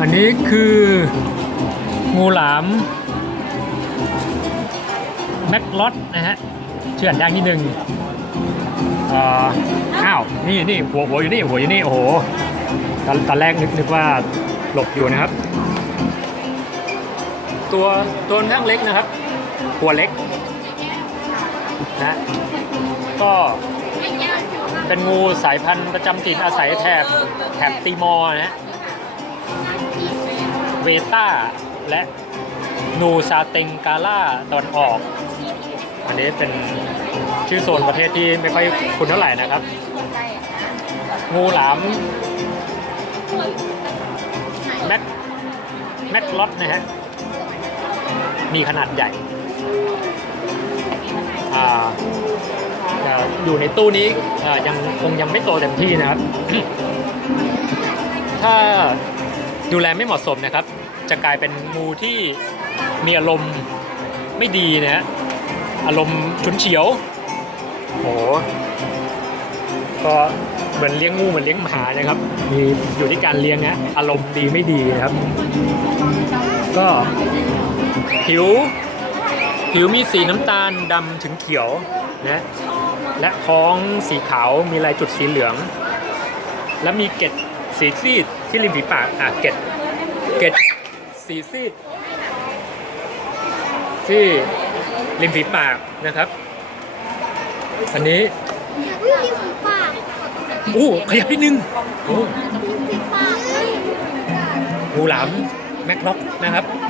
อันนี้คืองูหลามแม็กลอตนะฮะชื่อนยากนิดนึงอ้าว นี่นี่หัวหัวอยู่นี่หัวอยู่นี่โอ้โหตอนตอนแรกนึกนึกว่าหลบอยู่นะครับ ตัวตัวนข้างเล็กนะครับ หัวเล็กนะก็เป็นงูสายพันธุ์ประจำถิ่นอาศัยแถบแถบติมอนะฮะ เวต้าและนูซาเต็งกาล่าตอนออก อันนี้เป็นชื่อโซนประเทศที่ไม่ค่อยคุ้นเท่าไหร่นะครับ งูหลามแม็กแม็กล็อตนะฮะ มีขนาดใหญ่ อ่าอยู่ในตู้นี้ยังคงยังไม่โตเต็มที่นะครับ ถ้า ดูแลไม่เหมาะสมนะครับ จะกลายเป็นงูที่มีอารมณ์ไม่ดีนะฮะอารมณ์ฉุนเฉียวโหก็เหมือนเลี้ยงงูเหมือนเลี้ยงหมานะครับ มีอยู่ที่การเลี้ยงนะอารมณ์ดีไม่ดีนะครับ ก็ผิว ผิวมีสีน้ำตาลดำถึงเขียวนะและท้องสีขาวมีลายจุดสีเหลือง และมีเกล็ด สีซีดที่ริมฝีปากอะเกล็ดเกล็ดสีซีดที่ริมฝีปากนะครับ อันนี้อุ้ยมีฝีปากอู้ขยับนิดนึงโอ้มีฝีปากเลยงูหลามแม็กล็อกนะครับม